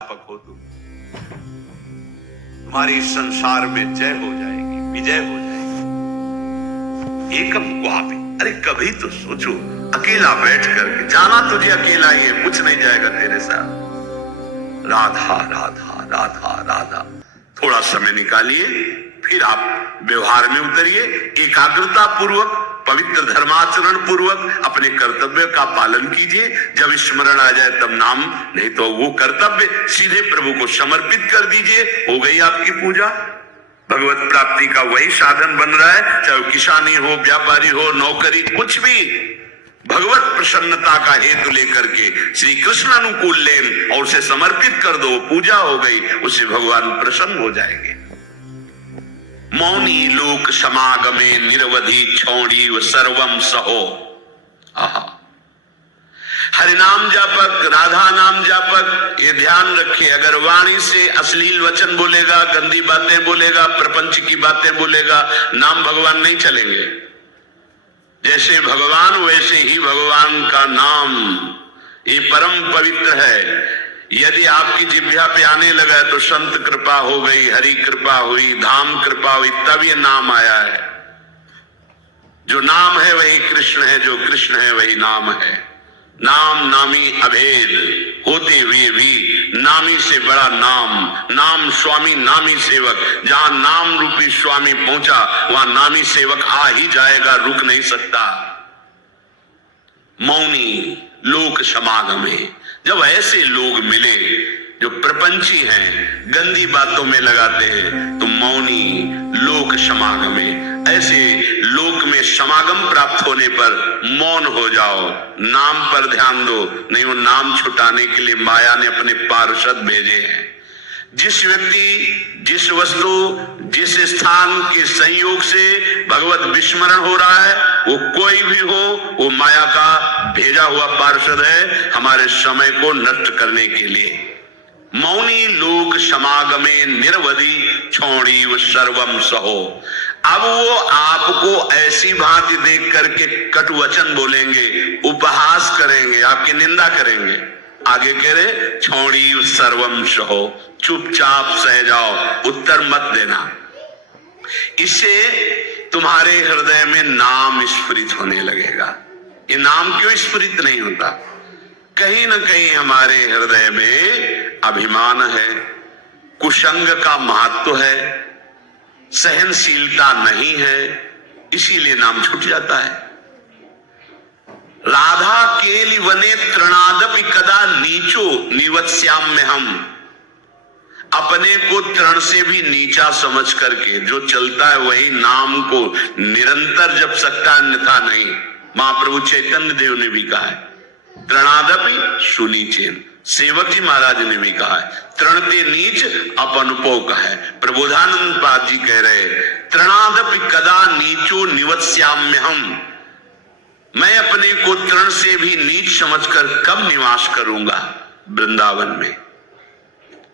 हो तुम, तुम्हारी संसार में जय हो जाएगी, विजय हो जाएगी। एकम क्वापि, अरे कभी तो सोचो, अकेला बैठ करके जाना तुझे अकेला ही है, कुछ नहीं जाएगा तेरे साथ। राधा राधा राधा राधा, थोड़ा समय निकालिए, फिर आप व्यवहार में उतरिए, एकाग्रता पूर्वक, पवित्र धर्माचरण पूर्वक अपने कर्तव्य का पालन कीजिए। जब स्मरण आ जाए तब नाम, नहीं तो वो कर्तव्य सीधे प्रभु को समर्पित कर दीजिए, हो गई आपकी पूजा। भगवत प्राप्ति का वही साधन बन रहा है, चाहे वो किसानी हो, व्यापारी हो, नौकरी, कुछ भी भगवत प्रसन्नता का हेतु लेकर के श्री कृष्ण अनुकूल लेन और उसे समर्पित कर दो, पूजा हो गई, उससे भगवान प्रसन्न हो जाएंगे। मौनी लोक समागमे निरवधि छौड़ी व सर्वम सहो। आहा, हरिनाम जापक, राधा नाम जापक, ये ध्यान रखे, अगर वाणी से अश्लील वचन बोलेगा, गंदी बातें बोलेगा, प्रपंच की बातें बोलेगा, नाम भगवान नहीं चलेंगे। जैसे भगवान वैसे ही भगवान का नाम, ये परम पवित्र है। यदि आपकी जिह्वा पे आने लगा तो संत कृपा हो गई, हरि कृपा हुई, धाम कृपा हुई, तब ये नाम आया है। जो नाम है वही कृष्ण है, जो कृष्ण है वही नाम है। नाम नामी अभेद होते हुए भी नामी से बड़ा नाम, नाम स्वामी नामी सेवक। जहां नाम रूपी स्वामी पहुंचा वहां नामी सेवक आ ही जाएगा, रुक नहीं सकता। मौनी लोक समागमे, जब ऐसे लोग मिले जो प्रपंची हैं, गंदी बातों में लगाते हैं, तो मौनी लोक समागमे, ऐसे लोक में समागम प्राप्त होने पर मौन हो जाओ, नाम पर ध्यान दो। नहीं, वो नाम छुटाने के लिए माया ने अपने पार्षद भेजे हैं। जिस व्यक्ति, जिस वस्तु, जिस स्थान के संयोग से भगवत विस्मरण हो रहा है, वो कोई भी हो, वो माया का भेजा हुआ पार्षद है, हमारे समय को नष्ट करने के लिए। मौनी लोक समागमे निरवधि छौड़ी व सर्वम सहो। अब वो आपको ऐसी भांति देख करके कटु वचन बोलेंगे, उपहास करेंगे, आपकी निंदा करेंगे। आगे कह रहे छौड़ी सर्वम सहो, चुपचाप सह जाओ, उत्तर मत देना। इससे तुम्हारे हृदय में नाम स्फुरित होने लगेगा। ये नाम क्यों स्फुरित नहीं होता? कहीं ना कहीं हमारे हृदय में अभिमान है, कुसंग का महत्व है, सहनशीलता नहीं है, इसीलिए नाम छूट जाता है। राधा केलि वने तृणादपि कदा नीचो निवत्स्याम्य हम। अपने को तृण से भी नीचा समझ करके जो चलता है वही नाम को निरंतर जप सकता, अन्यथा नहीं। महाप्रभु चैतन्य देव ने भी कहा है, तृणादपि सुनीचेन। सेवक जी महाराज ने भी कहा है, तृण ते नीच अपनुपो का है। प्रबोधानंद पाद जी कह रहे, तृणादपि कदा नीचो निवत्स्याम्य हम। मैं अपने को तृण से भी नीच समझकर कब निवास करूंगा वृंदावन में।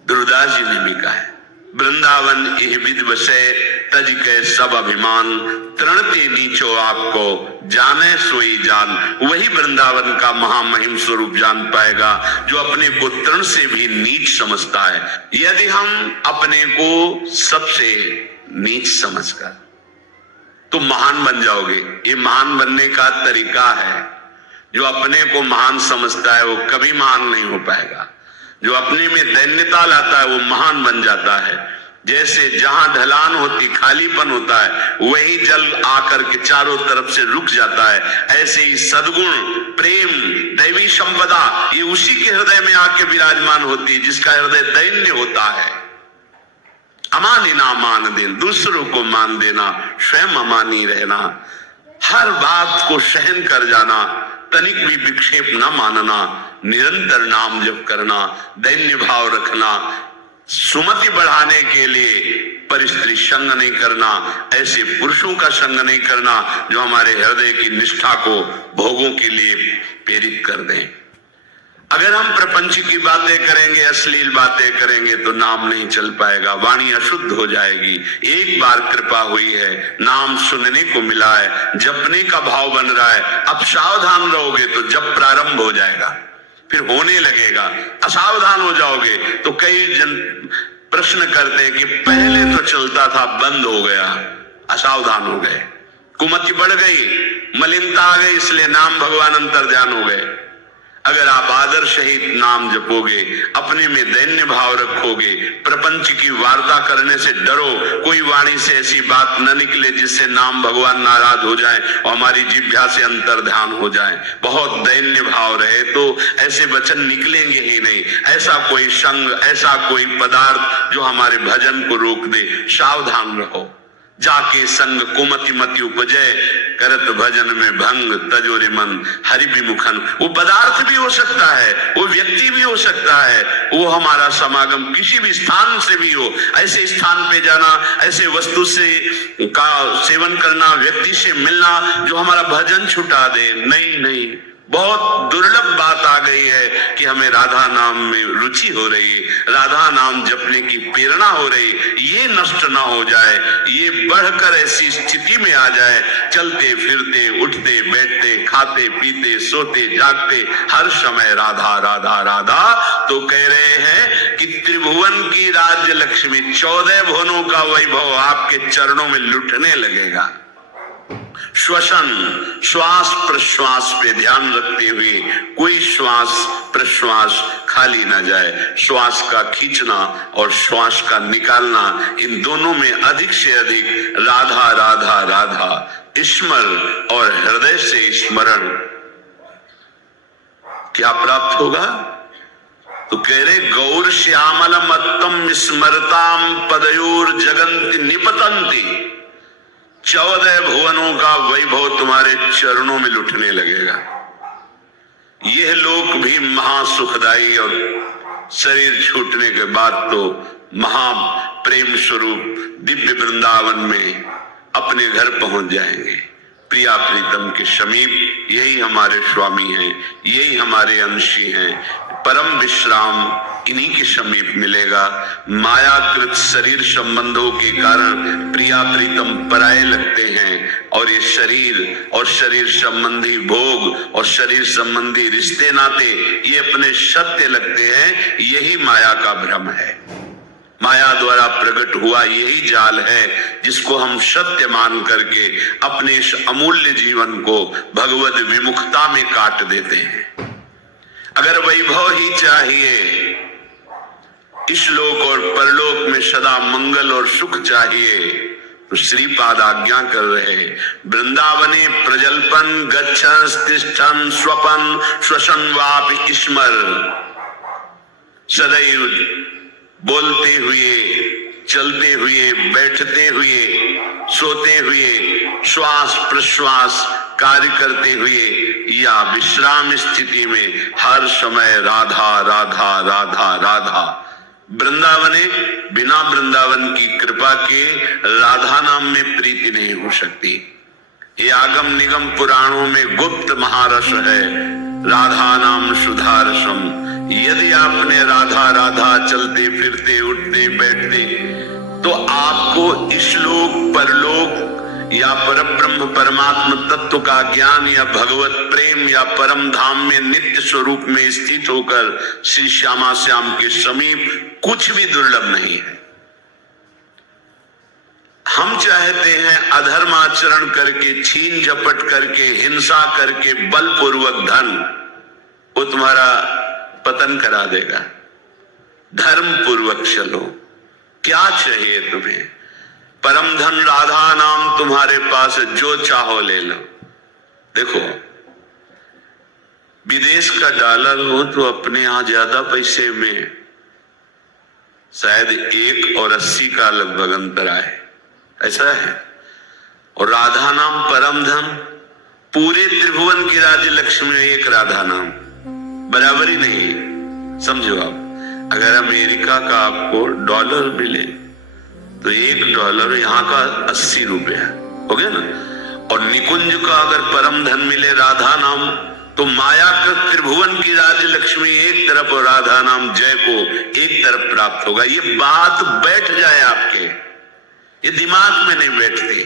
दुर्दास जी ने भी कहा है, वृंदावन यह विद वसै तज के सब अभिमान, तृण ते नीचो आपको जाने सोई जान। वही वृंदावन का महामहिम स्वरूप जान पाएगा जो अपने को तृण से भी नीच समझता है। यदि हम अपने को सबसे नीच समझकर, तो महान बन जाओगे। ये महान बनने का तरीका है। जो अपने को महान समझता है वो कभी महान नहीं हो पाएगा। जो अपने में दैन्यता लाता है वो महान बन जाता है। जैसे जहां ढलान होती, खालीपन होता है, वही जल आकर के चारों तरफ से रुक जाता है। ऐसे ही सद्गुण, प्रेम, दैवी संपदा, ये उसी के हृदय में आके विराजमान होती है जिसका हृदय दैन्य होता है। अमानिना मान देना, दूसरों को मान देना, स्वयं अमानी रहना, हर बात को सहन कर जाना, तनिक भी विक्षेप न मानना, निरंतर नाम जप करना, दैन्य भाव रखना, सुमति बढ़ाने के लिए परिस्त्री संग नहीं करना, ऐसे पुरुषों का संग नहीं करना जो हमारे हृदय की निष्ठा को भोगों के लिए प्रेरित कर दें। अगर हम प्रपंच की बातें करेंगे, अश्लील बातें करेंगे तो नाम नहीं चल पाएगा, वाणी अशुद्ध हो जाएगी। एक बार कृपा हुई है, नाम सुनने को मिला है, जपने का भाव बन रहा है, अब सावधान रहोगे तो जप प्रारंभ हो जाएगा। फिर होने लगेगा। असावधान हो जाओगे तो कई जन प्रश्न करते हैं कि पहले तो चलता था, बंद हो गया, असावधान हो गए, कुमति बढ़ गई, मलिनता आ गई, इसलिए नाम भगवान अंतर्ध्यान हो गए। अगर आप आदर सहित नाम जपोगे, अपने में दैन्य भाव रखोगे, प्रपंच की वार्ता करने से डरो, कोई वाणी से ऐसी बात न निकले जिससे नाम भगवान नाराज हो जाए और हमारी जिह्वा से अंतर्ध्यान हो जाए, बहुत दैन्य भाव रहे तो ऐसे वचन निकलेंगे ही नहीं। ऐसा कोई संग, ऐसा कोई पदार्थ जो हमारे भजन को रोक दे, सावधान रहो। जाके संग कुमति मति उपजय, करत भजन में भंग, तजोरे मन हरि विमुखन। वो पदार्थ भी हो सकता है, वो व्यक्ति भी हो सकता है, वो हमारा समागम किसी भी स्थान से भी हो। ऐसे स्थान पे जाना, ऐसे वस्तु से का सेवन करना, व्यक्ति से मिलना जो हमारा भजन छुटा दे, नहीं नहीं। बहुत दुर्लभ बात आ गई है कि हमें राधा नाम में रुचि हो रही, राधा नाम जपने की प्रेरणा हो रही, ये नष्ट ना हो जाए, ये बढ़कर ऐसी स्थिति में आ जाए, चलते फिरते, उठते बैठते, खाते पीते, सोते जागते, हर समय राधा राधा राधा। तो कह रहे हैं कि त्रिभुवन की राज्य लक्ष्मी, 14 भुवनों का वैभव आपके चरणों में लुटने लगेगा। श्वसन, श्वास प्रश्वास पे ध्यान रखते हुए कोई श्वास प्रश्वास खाली ना जाए। श्वास का खींचना और श्वास का निकालना, इन दोनों में अधिक से अधिक राधा राधा राधा स्मर और हृदय से स्मरण क्या प्राप्त होगा? तो कह रहे गौर श्यामल मत्तम स्मरताम पदयोर जगंति निपतंती। 14 भुवनों का वैभव तुम्हारे चरणों में लुटने लगेगा। यह लोक भी महासुखदायी और शरीर छूटने के बाद तो महा प्रेम स्वरूप दिव्य वृंदावन में अपने घर पहुंच जाएंगे, प्रिया प्रीतम के समीप। यही हमारे स्वामी हैं, यही हमारे अंशी हैं। परम विश्राम इन्हीं के समीप मिलेगा। मायाकृत शरीर संबंधों के कारण प्रिया प्रीतम पराये लगते हैं और ये शरीर और शरीर संबंधी भोग और शरीर संबंधी रिश्ते नाते ये अपने सत्य लगते हैं। यही माया का भ्रम है, माया द्वारा प्रकट हुआ यही जाल है जिसको हम सत्य मान करके अपने इस अमूल्य जीवन को भगवत विमुखता में काट देते हैं। अगर वैभव ही चाहिए, इस लोक और परलोक में सदा मंगल और सुख चाहिए, तो श्रीपाद आज्ञा कर रहे वृंदावने प्रजल्पन गच्छन् तिष्ठन् स्वपन श्वसन वापि स्मर। सदैव बोलते हुए, चलते हुए, बैठते हुए, सोते हुए, श्वास प्रश्वास कार्य करते हुए या विश्राम स्थिति में हर समय राधा राधा राधा राधा। वृंदावने, बिना वृंदावन की कृपा के राधा नाम में प्रीति नहीं हो सकती। ये आगम निगम पुराणों में गुप्त महारस है, राधा नाम सुधारसम। यदि आपने राधा राधा चलते फिरते उठते बैठते तो आपको इशलोक परलोक या परब्रह्म परमात्म तत्व का ज्ञान या भगवत प्रेम या परम धाम में नित्य स्वरूप में स्थित होकर श्री श्यामा श्याम के समीप कुछ भी दुर्लभ नहीं है। हम चाहते हैं अधर्म आचरण करके, छीन झपट करके, हिंसा करके, बलपूर्वक धन, वो तुम्हारा पतन करा देगा। धर्म पूर्वक चलो। क्या चाहिए तुम्हें? परम धन राधा नाम तुम्हारे पास, जो चाहो ले लो। देखो, विदेश का डॉलर हो तो अपने यहां ज्यादा पैसे में शायद 1.80 का लगभग अंतर आए, ऐसा है। और राधा नाम परम धन, पूरे त्रिभुवन की राज्य लक्ष्मी में एक राधा नाम, बराबरी नहीं। समझो आप, अगर अमेरिका का आपको डॉलर मिले तो $1 यहाँ का 80 रुपया हो गया ना। और निकुंज का अगर परम धन मिले राधा नाम, तो माया का त्रिभुवन की राज्य लक्ष्मी एक तरफ और राधा नाम जय को एक तरफ प्राप्त होगा। ये बात बैठ जाए आपके, ये दिमाग में नहीं बैठती।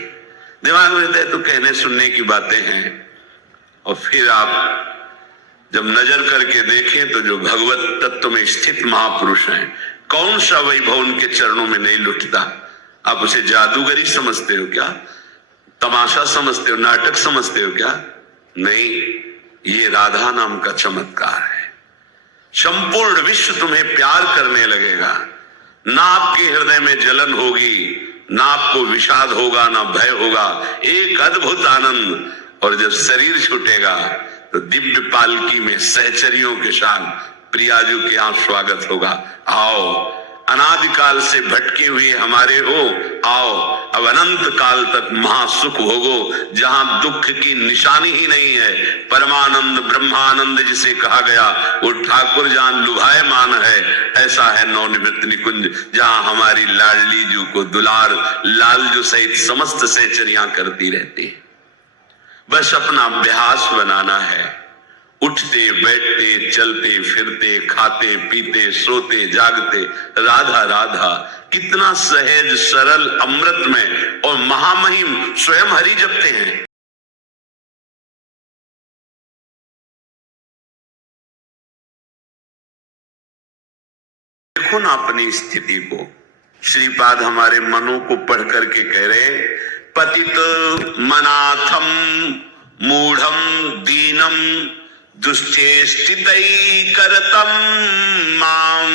दिमाग में रहता है तो कहने सुनने की बातें हैं, और फिर आप जब नजर करके देखें तो जो भगवत तत्व में स्थित महापुरुष हैं, कौन सा वैभव उनके चरणों में नहीं लुटता। आप उसे जादूगरी समझते हो क्या? तमाशा समझते हो? नाटक समझते हो क्या? नहीं, ये राधा नाम का चमत्कार है। संपूर्ण विश्व तुम्हें प्यार करने लगेगा, ना आपके हृदय में जलन होगी, ना आपको विषाद होगा, ना भय होगा, एक अद्भुत आनंद। और जब शरीर छूटेगा तो दिव्य पालकी में सहचरियों के साथ प्रियाजू के यहाँ स्वागत होगा। आओ, अनादिकाल से भटके हुए हमारे हो, आओ अब अनंत काल तक महासुख भोगो, जहां दुख की निशानी ही नहीं है। परमानंद ब्रह्मानंद जिसे कहा गया, वो ठाकुर जान लुभायमान है। ऐसा है नवनिवृत्त निकुंज, जहां हमारी लाडली जू को दुलार लालजू सहित समस्त सहचरियां करती रहती है। बस अपना अभ्यास बनाना है। उठते बैठते चलते फिरते खाते पीते सोते जागते राधा राधा, कितना सहज सरल अमृत में और महामहिम स्वयं हरि जपते हैं। देखो ना अपनी स्थिति को। श्रीपाद हमारे मनों को पढ़ करके कह रहे, पतित मनाथम मूढ़म दीनम दुश्चेष्टितैकरतम माम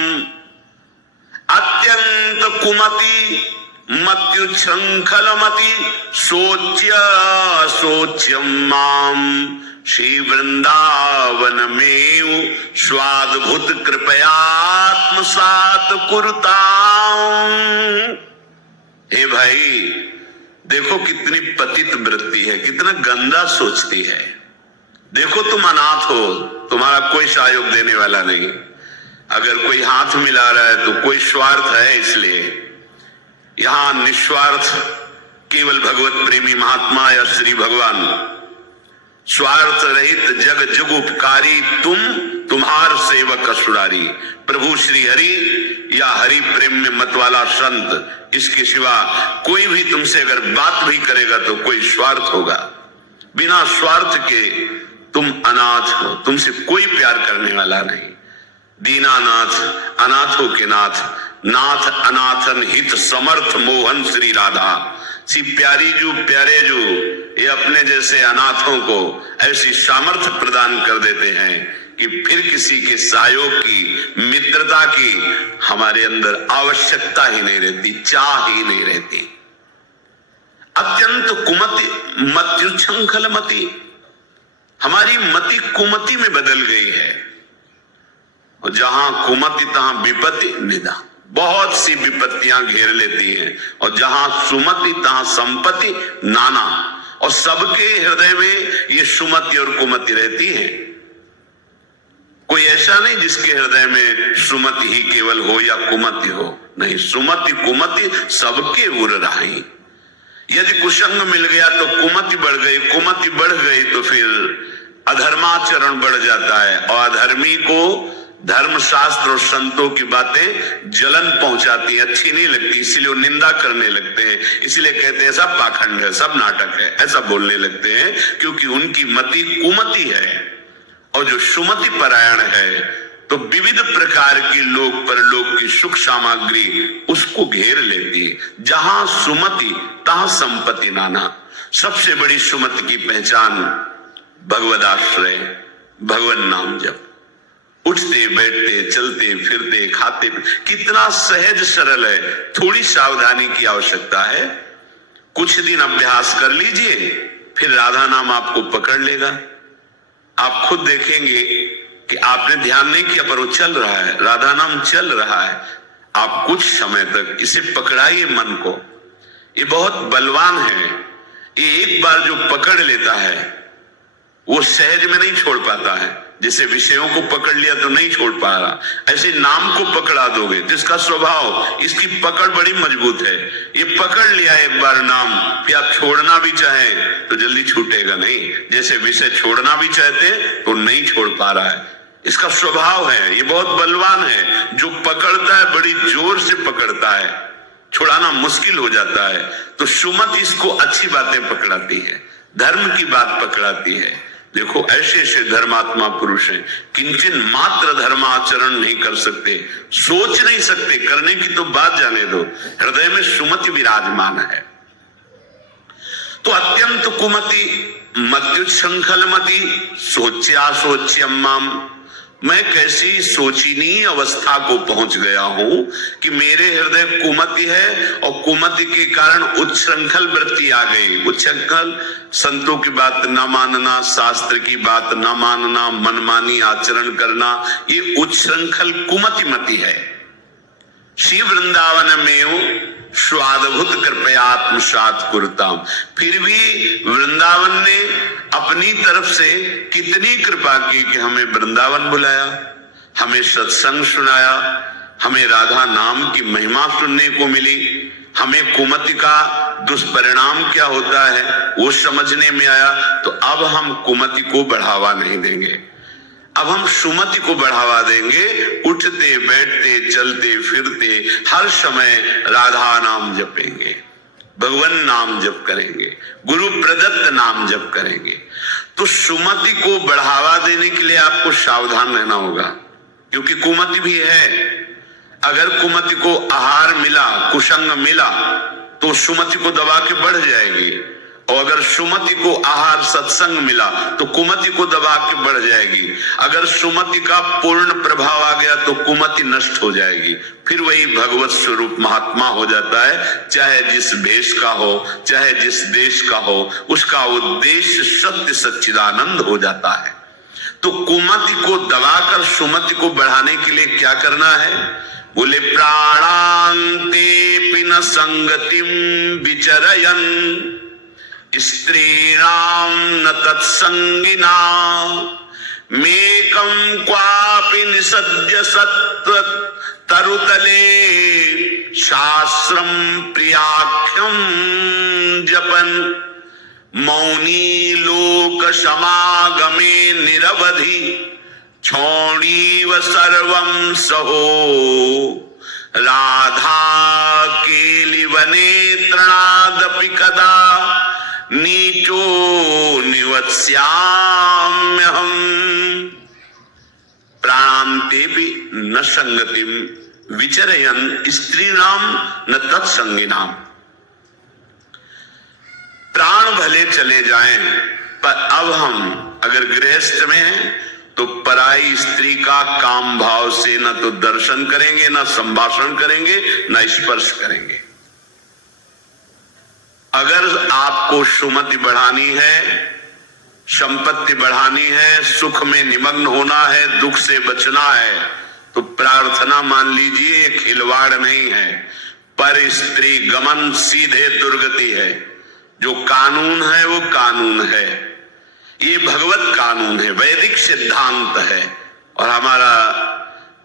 अत्यंत कुमति मत्युच्छृंखलमति सोच्य सोच्यम माम श्री वृंदावन में स्वाद्भुत कृपयात्मसात कुरुताम। हे भाई, देखो कितनी पतित वृत्ति है, कितना गंदा सोचती है। देखो तुम अनाथ हो, तुम्हारा कोई सहयोग देने वाला नहीं। अगर कोई हाथ मिला रहा है तो कोई स्वार्थ है, इसलिए यहां निस्वार्थ केवल भगवत प्रेमी महात्मा या श्री भगवान, स्वार्थ रहित जग जुग उपकारी तुम, तुम्हार सेवक असुरारी। प्रभु श्री हरि या हरि प्रेम में मत वाला संत, इसके सिवा कोई भी तुमसे अगर बात भी करेगा तो कोई स्वार्थ होगा। बिना स्वार्थ के तुम अनाथ हो, तुमसे कोई प्यार करने वाला नहीं। दीनानाथ, अनाथों के नाथ, नाथ अनाथन हित समर्थ मोहन श्री राधा। सी प्यारी जू प्यारे जू, ये अपने जैसे अनाथों को ऐसी सामर्थ्य प्रदान कर देते हैं कि फिर किसी के सहयोग की, मित्रता की हमारे अंदर आवश्यकता ही नहीं रहती, चाह ही नहीं रहती। अत्यंत कुमति मत्युच्छृंखलमति, हमारी मति कुमति में बदल गई है। और जहां कुमति तहां विपत्ति निदा, बहुत सी विपत्तियां घेर लेती हैं। और जहां सुमति तहां संपत्ति नाना, और सबके हृदय में ये सुमति और कुमति रहती है। कोई ऐसा नहीं जिसके हृदय में सुमति ही केवल हो या कुमति हो, नहीं, सुमति कुमति सबके उर रही। यदि कुसंग मिल गया तो कुमति बढ़ गई, कुमति बढ़ गई तो फिर अधर्माचरण बढ़ जाता है। और अधर्मी को धर्मशास्त्र और संतों की बातें जलन पहुंचाती है, अच्छी नहीं लगती, इसीलिए वो निंदा करने लगते हैं। इसलिए कहते हैं सब पाखंड है, सब नाटक है, ऐसा बोलने लगते हैं, क्योंकि उनकी मति कुमति है। और जो सुमति परायण है तो विविध प्रकार की लोक परलोक की सुख सामग्री उसको घेर लेती है। जहां सुमति तहां संपत्ति नाना। सबसे बड़ी सुमति की पहचान भगवदाश्रय, भगवत नाम जप। उठते बैठते चलते फिरते खाते, कितना सहज सरल है। थोड़ी सावधानी की आवश्यकता है। कुछ दिन अभ्यास कर लीजिए, फिर राधा नाम आपको पकड़ लेगा। आप खुद देखेंगे कि आपने ध्यान नहीं किया पर वो चल रहा है, राधा नाम चल रहा है। आप कुछ समय तक इसे पकड़ाइए मन को। ये बहुत बलवान है। ये एक बार जो पकड़ लेता है वो सहज में नहीं छोड़ पाता है। जैसे विषयों को पकड़ लिया तो नहीं छोड़ पा रहा, ऐसे नाम को पकड़ा दोगे तो इसका स्वभाव, इसकी पकड़ बड़ी मजबूत है। ये पकड़ लिया एक बार नाम, फिर आप छोड़ना भी चाहें तो जल्दी छूटेगा नहीं। जैसे विषय छोड़ना भी चाहते तो नहीं छोड़ पा रहा है, इसका स्वभाव है। ये बहुत बलवान है। जो पकड़ता है बड़ी जोर से पकड़ता है, छुड़ाना मुश्किल हो जाता है। तो सुमत इसको अच्छी बातें पकड़ाती है, धर्म की बात पकड़ाती है, देखो ऐसे ऐसे धर्मात्मा पुरुष हैं, किंचन मात्र धर्माचरण नहीं कर सकते, सोच नहीं सकते, करने की तो बात जाने दो, हृदय में सुमति विराजमान है। तो अत्यंत कुमति मत्युच्छृंखलमति सोच्या सोच्यम्माम, मैं कैसी सोचनीय अवस्था को पहुंच गया हूं कि मेरे हृदय कुमति है और कुमति के कारण उच्छृंखल वृत्ति आ गई। उच्छृंखल संतों की बात न मानना, शास्त्र की बात न मानना, मनमानी आचरण करना, ये उच्छृंखल कुमति मति है। श्री वृंदावन में स्वादभुत कृपयात्मसात कुरताम, फिर भी वृंदावन ने अपनी तरफ से कितनी कृपा की कि हमें वृंदावन बुलाया, हमें सत्संग सुनाया, हमें राधा नाम की महिमा सुनने को मिली, हमें कुमति का दुष्परिणाम क्या होता है वो समझने में आया। तो अब हम कुमति को बढ़ावा नहीं देंगे, अब हम सुमति को बढ़ावा देंगे। उठते बैठते चलते फिरते हर समय राधा नाम जपेंगे, भगवान नाम जप करेंगे, गुरु प्रदत्त नाम जप करेंगे। तो सुमति को बढ़ावा देने के लिए आपको सावधान रहना होगा, क्योंकि कुमति भी है। अगर कुमति को आहार मिला, कुसंग मिला, तो सुमति को दबा के बढ़ जाएगी, और अगर सुमति को आहार सत्संग मिला तो कुमति को दबा के बढ़ जाएगी। अगर सुमति का पूर्ण प्रभाव आ गया तो कुमति नष्ट हो जाएगी, फिर वही भगवत स्वरूप महात्मा हो जाता है। चाहे जिस भेष का हो, चाहे जिस देश का हो, उसका उद्देश्य सत्य सच्चिदानंद हो जाता है। तो कुमति को दबाकर सुमति को बढ़ाने के लिए क्या करना है? बोले प्राणांते पिन संगतिम विचरयन स्त्रीणाम न तत्संगिना मेकं क्वापि निसद्य सत्व तरुतले शास्त्रम प्रियाख्यम जपन मौनी लोक समागमे निरवधि क्षौणीव सर्वं सहो राधा केलिवने तृणादपि कदा नीचो निवत्स्याम्यहम् प्राणान्ते भी न संगतिम विचरयन स्त्रीणाम न तत्संगिनाम। प्राण भले चले जाएं, पर अब हम अगर गृहस्थ में हैं तो पराई स्त्री का काम भाव से न तो दर्शन करेंगे, न संभाषण करेंगे, न स्पर्श करेंगे। अगर आपको सुमति बढ़ानी है, संपत्ति बढ़ानी है, सुख में निमग्न होना है, दुख से बचना है, तो प्रार्थना मान लीजिए खिलवाड़ नहीं है, पर स्त्री गमन सीधे दुर्गति है। जो कानून है वो कानून है, ये भगवत कानून है, वैदिक सिद्धांत है। और हमारा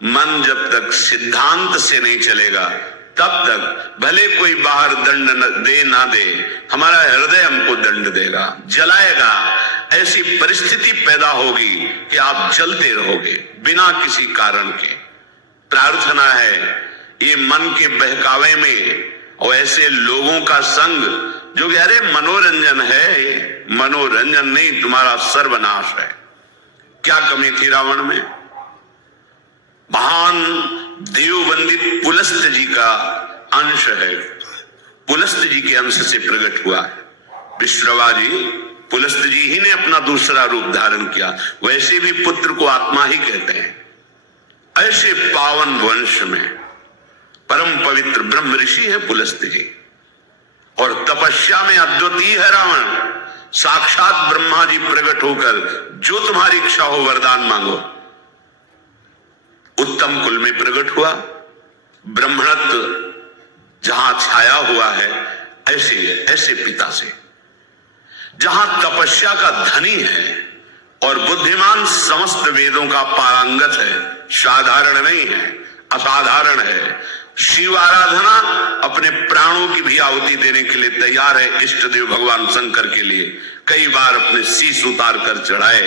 मन जब तक सिद्धांत से नहीं चलेगा तब तक भले कोई बाहर दंड दे ना दे, हमारा हृदय हमको दंड देगा, जलाएगा। ऐसी परिस्थिति पैदा होगी कि आप जलते रहोगे बिना किसी कारण के। प्रार्थना है ये मन के बहकावे में और ऐसे लोगों का संग जो कि अरे मनोरंजन है, मनोरंजन नहीं, तुम्हारा सर्वनाश है। क्या कमी थी रावण में? महान देववंदित पुलस्त जी का अंश है, पुलस्त जी के अंश से प्रकट हुआ है। विश्रवा जी, पुलस्त जी ही ने अपना दूसरा रूप धारण किया। वैसे भी पुत्र को आत्मा ही कहते हैं। ऐसे पावन वंश में परम पवित्र ब्रह्म ऋषि है पुलस्त जी, और तपस्या में अद्वितीय है रावण। साक्षात ब्रह्मा जी प्रकट होकर जो तुम्हारी इच्छा हो वरदान मांगो। उत्तम कुल में प्रकट हुआ, ब्रह्मणत्व जहां छाया हुआ है, ऐसे ऐसे पिता से, जहां तपस्या का धनी है और बुद्धिमान समस्त वेदों का पारंगत है, साधारण नहीं है, असाधारण है। शिव आराधना अपने प्राणों की भी आहुति देने के लिए तैयार है। इष्ट देव भगवान शंकर के लिए कई बार अपने शीश उतार कर चढ़ाए,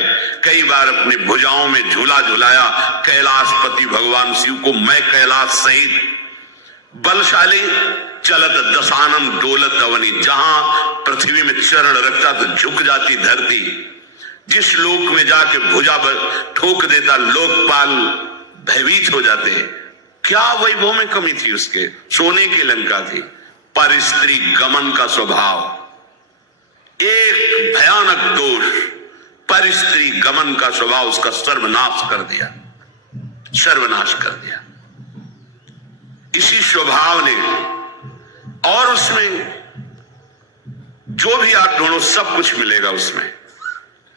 कई बार अपने भुजाओं में झूला झुलाया। कैलाशपति भगवान शिव को मैं कैलाश सहित बलशाली चलत दशानन डोलत अवनी, जहां पृथ्वी में चरण रखता तो झुक जाती धरती, जिस लोक में जाके भुजा ठोक देता लोकपाल भयभीत हो जाते हैं। क्या वैभव में कमी थी उसके? सोने की लंका थी। पर स्त्री गमन का स्वभाव, एक भयानक दोष, पर स्त्री गमन का स्वभाव उसका सर्वनाश कर दिया, सर्वनाश कर दिया। इसी स्वभाव ने, और उसमें जो भी आप ढूंढो सब कुछ मिलेगा उसमें।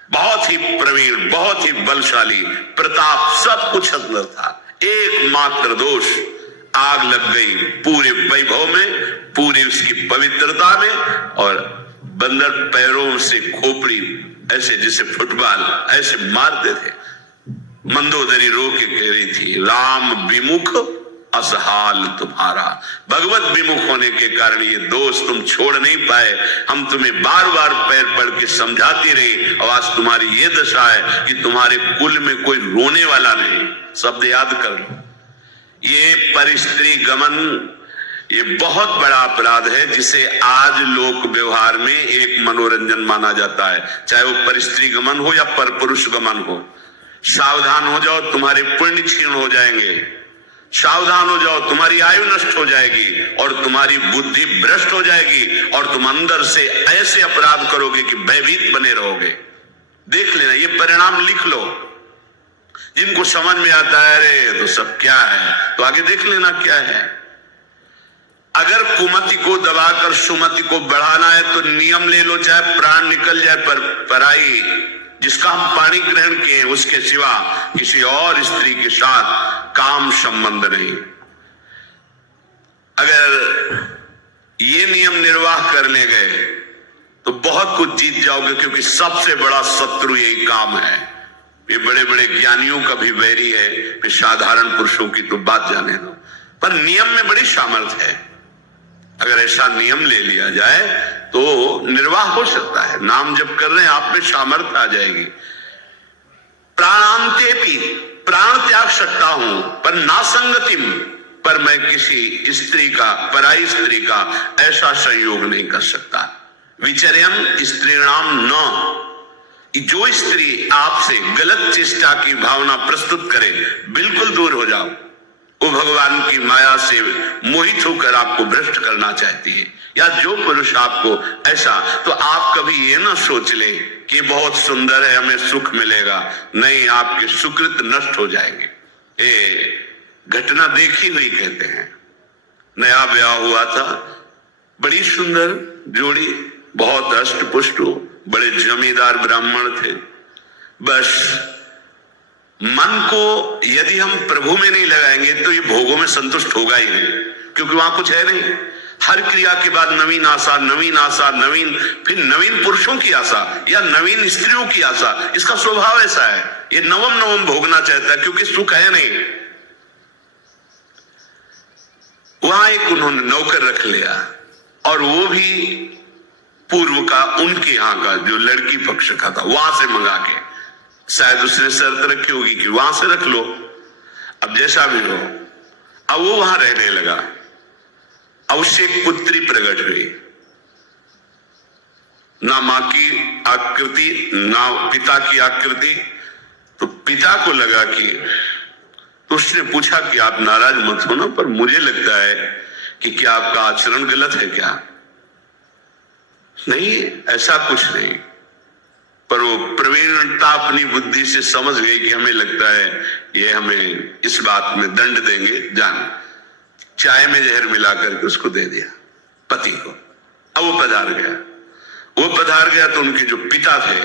बहुत ही प्रवीण, बहुत ही बलशाली, प्रताप, सब कुछ अंदर था। एकमात्र दोष, आग लग गई पूरे वैभव में, पूरी उसकी पवित्रता में। और बंदर पैरों से खोपड़ी ऐसे जैसे फुटबॉल ऐसे मारते थे। मंदोदरी रो के कह रही थी, राम विमुख असहाल तुम्हारा। भगवत विमुख होने के कारण ये दोष तुम छोड़ नहीं पाए। हम तुम्हें बार बार पैर पड़ के समझाती रही, और आज तुम्हारी ये दशा है कि तुम्हारे कुल में कोई रोने वाला नहीं। शब्द याद कर लो। ये परिस्त्री गमन, ये बहुत बड़ा अपराध है, जिसे आज लोक व्यवहार में एक मनोरंजन माना जाता है। चाहे वो परिस्त्री गमन हो या पर पुरुष गमन हो। सावधान हो जाओ, तुम्हारे पुण्य क्षीण हो जाएंगे। सावधान हो जाओ, तुम्हारी आयु नष्ट हो जाएगी और तुम्हारी बुद्धि भ्रष्ट हो जाएगी, और तुम अंदर से ऐसे अपराध करोगे कि भयभीत बने रहोगे। देख लेना, ये परिणाम लिख लो। जिनको समझ में आता है अरे तो सब क्या है, तो आगे देख लेना क्या है। अगर कुमति को दबाकर सुमति को बढ़ाना है तो नियम ले लो, चाहे प्राण निकल जाए, पर पराई जिसका हम पानी ग्रहण किए हैं उसके सिवा किसी और स्त्री के साथ काम संबंध नहीं। अगर ये नियम निर्वाह कर ले गए तो बहुत कुछ जीत जाओगे, क्योंकि सबसे बड़ा शत्रु यही काम है। ये बड़े बड़े ज्ञानियों का भी वैरी है, फिर साधारण पुरुषों की तो बात जाने दो। पर नियम में बड़ी सामर्थ्य है। अगर ऐसा नियम ले लिया जाए तो निर्वाह हो सकता है। नाम जब कर रहे हैं आप में सामर्थ्य आ जाएगी। प्राणांते भी, प्राण त्याग सकता हूं, पर नासंगतिम, पर मैं किसी स्त्री का, पराई स्त्री का ऐसा संयोग नहीं कर सकता। विचर्यम स्त्रीणाम न, जो स्त्री आपसे गलत चेष्टा की भावना प्रस्तुत करे बिल्कुल दूर हो जाओ। वो भगवान की माया से मोहित होकर आपको भ्रष्ट करना चाहती है। या जो पुरुष आपको ऐसा, तो आप कभी ये ना सोच ले कि बहुत सुंदर है हमें सुख मिलेगा। नहीं, आपके सुकृत नष्ट हो जाएंगे। घटना देखी हुई कहते हैं। नया ब्याह हुआ था, बड़ी सुंदर जोड़ी, बहुत हष्ट पुष्ट, बड़े जमींदार ब्राह्मण थे। बस मन को यदि हम प्रभु में नहीं लगाएंगे तो ये भोगों में संतुष्ट होगा ही नहीं, क्योंकि वहां कुछ है नहीं। हर क्रिया के बाद नवीन आशा, नवीन आशा, नवीन, फिर नवीन पुरुषों की आशा या नवीन स्त्रियों की आशा। इसका स्वभाव ऐसा है, ये नवम नवम भोगना चाहता है, क्योंकि सुख है नहीं। वहां एक उन्होंने नौकर रख लिया, और वो भी पूर्व का, उनके यहां का, जो लड़की पक्ष का था, वहां से मंगा के, शायद उसने शर्त रखी होगी कि वहां से रख लो, अब जैसा भी हो। अब वो वहां रहने लगा। अब उससे एक पुत्री प्रकट हुई, ना मां की आकृति ना पिता की आकृति। तो पिता को लगा कि, तो उसने पूछा कि आप नाराज मत हो ना, पर मुझे लगता है कि क्या आपका आचरण गलत है क्या? नहीं, ऐसा कुछ नहीं। पर वो प्रवीणता अपनी बुद्धि से समझ गई कि हमें लगता है ये हमें इस बात में दंड देंगे। जान, चाय में जहर मिलाकर के उसको दे दिया पति को। अब वो पधार गया तो उनके जो पिता थे,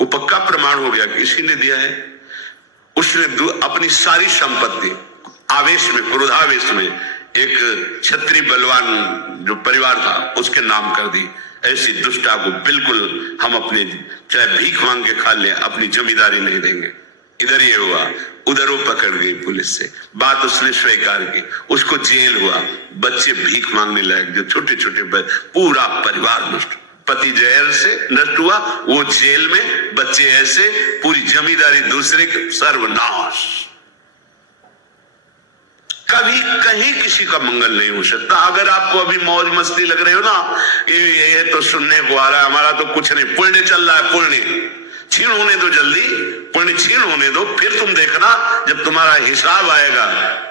वो पक्का प्रमाण हो गया कि इसी ने दिया है। उसने अपनी सारी संपत्ति आवेश में, क्रोधावेश में, एक क्षत्रिय बलवान जो परिवार था उसके नाम कर दी। ऐसी दुष्टा को बिल्कुल हम अपने, चाहे भीख मांग के खा ले, अपनी जमींदारी नहीं देंगे। इधर ये हुआ, उधर वो पकड़ गई पुलिस से, बात उसने स्वीकार की, उसको जेल हुआ। बच्चे भीख मांगने लायक, जो छोटे छोटे, पूरा परिवार नष्ट। पति जहर से नष्ट हुआ, वो जेल में, बच्चे ऐसे, पूरी जमींदारी दूसरे के, सर्वनाश। कभी कहीं किसी का मंगल नहीं हो सकता। अगर आपको अभी मौज मस्ती लग रही हो ना, ये तो सुनने को आ रहा है, हमारा तो कुछ नहीं, पुण्य चल रहा है, पुण्य। क्षीण होने दो, जल्दी पुण्य क्षीण होने दो, फिर तुम देखना जब तुम्हारा हिसाब आएगा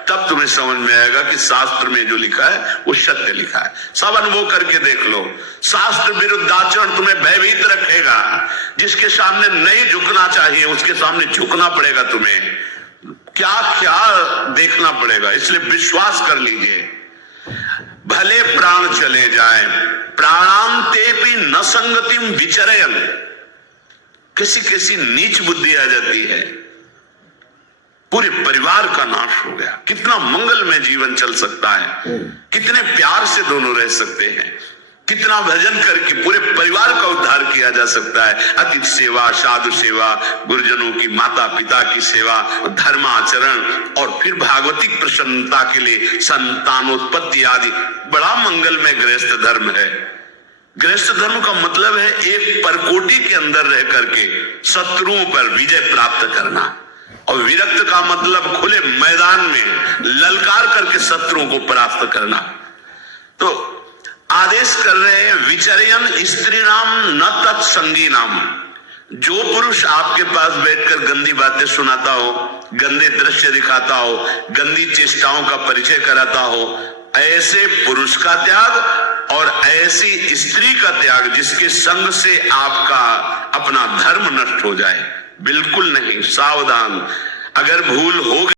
तब तुम्हें समझ में आएगा कि शास्त्र में जो लिखा है वो सत्य लिखा है। सब अनुभव करके देख लो। शास्त्र विरुद्ध आचरण तुम्हें भयभीत रखेगा। जिसके सामने नहीं झुकना चाहिए उसके सामने झुकना पड़ेगा। तुम्हें क्या क्या देखना पड़ेगा। इसलिए विश्वास कर लीजिए, भले प्राण चले जाए, प्राणांते भी न संगतिम विचरयन। किसी किसी नीच बुद्धि आ जाती है, पूरे परिवार का नाश हो गया। कितना मंगलमय जीवन चल सकता है, कितने प्यार से दोनों रह सकते हैं, कितना भजन करके पूरे परिवार का उद्धार किया जा सकता है। अतिथि सेवा, साधु सेवा, गुरुजनों की, माता पिता की सेवा, धर्माचरण और फिर भागवतिक प्रसन्नता के लिए संतानोत्पत्ति आदि बड़ा मंगलमय गृहस्थ धर्म है। गृहस्थ धर्म का मतलब है एक परकोटि के अंदर रह करके शत्रुओं पर विजय प्राप्त करना, और विरक्त का मतलब खुले मैदान में ललकार करके शत्रुओं को परास्त करना। तो आदेश कर रहे हैं विचरयन स्त्री नाम न तत्संगी नाम। जो पुरुष आपके पास बैठकर गंदी बातें सुनाता हो, गंदे दृश्य दिखाता हो, गंदी चेष्टाओं का परिचय कराता हो, ऐसे पुरुष का त्याग और ऐसी स्त्री का त्याग जिसके संग से आपका अपना धर्म नष्ट हो जाए, बिल्कुल नहीं। सावधान, अगर भूल हो